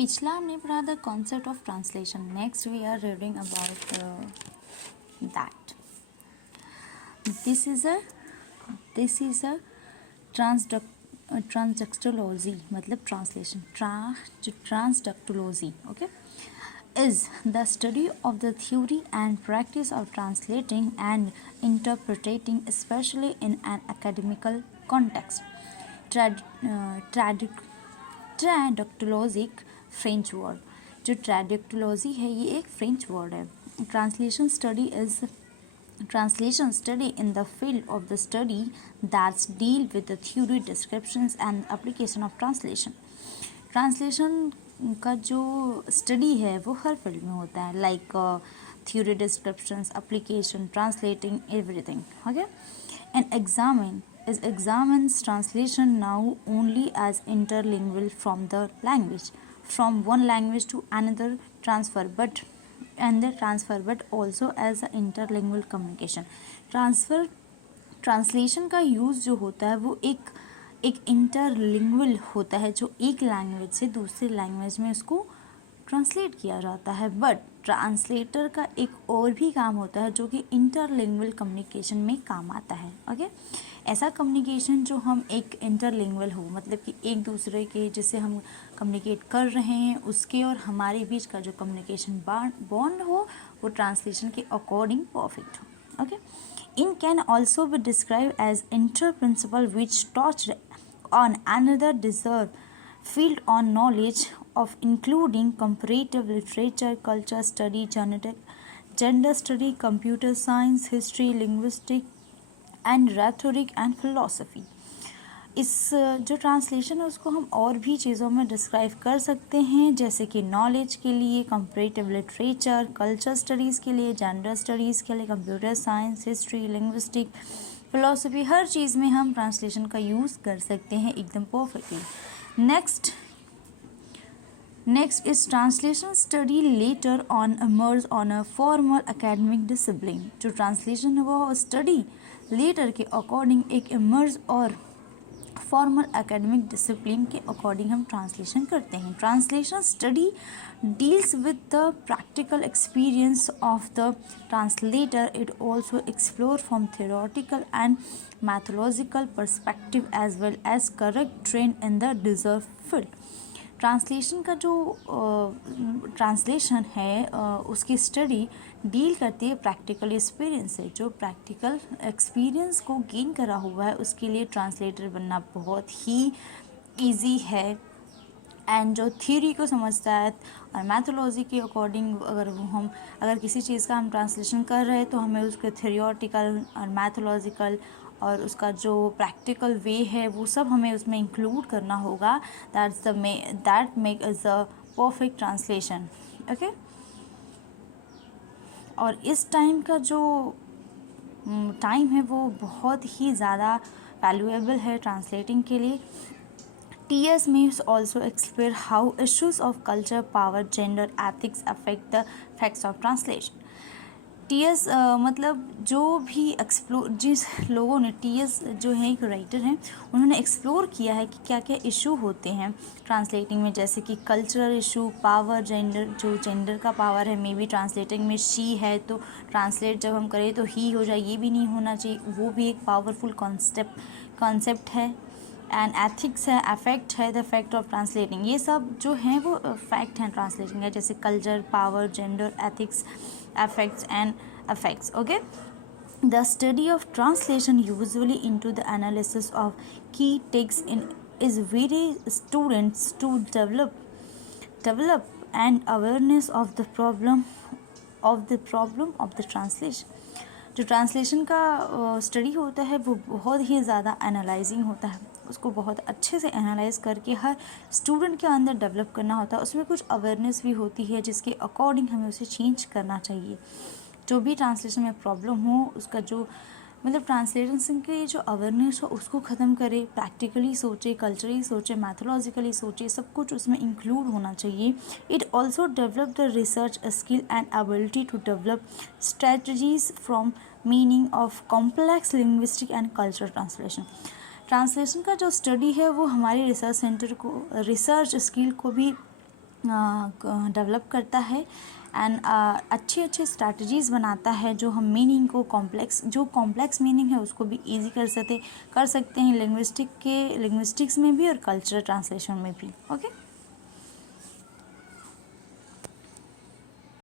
पिछला हमने पढ़ा the concept of translation. Next we are reading about that. This is a transductology मतलब translation. Transductology okay is the study of the theory and practice of translating and interpreting, especially in an academical context. Traductologic French word. जो traductology है ये एक French word है. Translation study in the field of the study that deal with the theory, descriptions and application of translation. Translation का जो study है वो हर field में होता है, like theory, descriptions, application, translating everything. Okay. And examines translation now only as interlingual from one language to another transfer, but also as a interlingual communication. Translation का use जो होता है वो एक इंटरलिंगुअल होता है, जो एक लैंग्वेज से दूसरे लैंग्वेज में उसको ट्रांसलेट किया जाता है. बट ट्रांसलेटर का एक और भी काम होता है जो कि इंटरलिंगुअल कम्युनिकेशन में काम आता है. ओके. ऐसा कम्युनिकेशन जो हम एक इंटरलिंगुअल हो, मतलब कि एक दूसरे के जिससे हम कम्युनिकेट कर रहे हैं उसके और हमारे बीच का जो कम्युनिकेशन बॉन्ड हो वो ट्रांसलेशन के अकॉर्डिंग परफेक्ट हो. Okay. In can also be describe as inter principle which touch on another deserved field on knowledge of including comparative literature, culture study, gender study, computer science, history, linguistics and rhetoric and philosophy. इस जो translation है उसको हम और भी चीज़ों में describe कर सकते हैं, जैसे कि नॉलेज के लिए कंपैरेटिव लिटरेचर, कल्चर स्टडीज़ के लिए, जेंडर स्टडीज़ के लिए, computer science, history, linguistic, philosophy, हर चीज़ में हम ट्रांसलेशन का यूज़ कर सकते हैं एकदम perfectly. Next is translation study later on emerge on a formal academic discipline. जो ट्रांसलेशन है वो स्टडी लेटर के अकॉर्डिंग एक इमर्ज और फॉर्मल एकेडमिक डिसिप्लिन के अकॉर्डिंग हम ट्रांसलेशन करते हैं. Translation study deals with the practical experience of the translator. It also explores from theoretical and methodological perspective as well as correct train in the deserved field. Translation का जो translation है उसकी study deal करती है practical experience से. जो practical experience को gain करा हुआ है उसके लिए ट्रांसलेटर बनना बहुत ही ईजी है. एंड जो थ्योरी को समझता है और मैथोलॉजी के अकॉर्डिंग अगर किसी चीज़ का हम ट्रांसलेशन कर रहे हैं तो हमें उसके थ्योरिटिकल और मैथोलॉजिकल और उसका जो प्रैक्टिकल वे है वो सब हमें उसमें इंक्लूड करना होगा. That make is a perfect translation. Okay. और इस टाइम का जो टाइम है वो बहुत ही ज़्यादा वैल्यूएबल है ट्रांसलेटिंग के लिए. TS may also explore how issues of culture, power, gender, ethics affect the facts of translation. TS मतलब जो भी जिस लोगों ने TS जो है एक राइटर हैं उन्होंने एक्सप्लोर किया है कि क्या क्या इशू होते हैं ट्रांसलेटिंग में, जैसे कि कल्चरल इशू, पावर, जेंडर. जो जेंडर का पावर है, मे बी ट्रांसलेटिंग में शी है तो ट्रांसलेट जब हम करें तो ही हो जाए, ये भी नहीं होना चाहिए, वो भी एक पावरफुल कॉन्सेप्ट है. एंड एथिक्स है, अफेक्ट है, द फैक्ट ऑफ ट्रांसलेटिंग. ये सब जो हैं वो फैक्ट हैं ट्रांसलेटिंग है, जैसे culture, power, gender, ethics, affects and affects. Okay. The study of translation usually into the analysis of key text in is very students to develop and awareness of the problem of the translation. जो translation का study होता है वो बहुत ही ज़्यादा analysing होता है, उसको बहुत अच्छे से एनालाइज करके हर स्टूडेंट के अंदर डेवलप करना होता है. उसमें कुछ अवेयरनेस भी होती है जिसके अकॉर्डिंग हमें उसे चेंज करना चाहिए. जो भी ट्रांसलेशन में प्रॉब्लम हो उसका जो मतलब ट्रांसलेशन की जो अवेयरनेस हो उसको ख़त्म करे, प्रैक्टिकली सोचे, कल्चरली सोचे, मैथोलॉजिकली सोचे, सब कुछ उसमें इंक्लूड होना चाहिए. It also develop the research skill and ability to develop strategies from meaning of complex linguistic and cultural translation. Translation का जो स्टडी है वो हमारी रिसर्च स्किल को भी डेवलप करता है एंड अच्छे अच्छे स्ट्रैटेजीज़ बनाता है जो हम मीनिंग को कॉम्प्लेक्स मीनिंग है उसको भी इजी कर सकते हैं लिंग्विस्टिक्स में भी और कल्चरल ट्रांसलेशन में भी. ओके.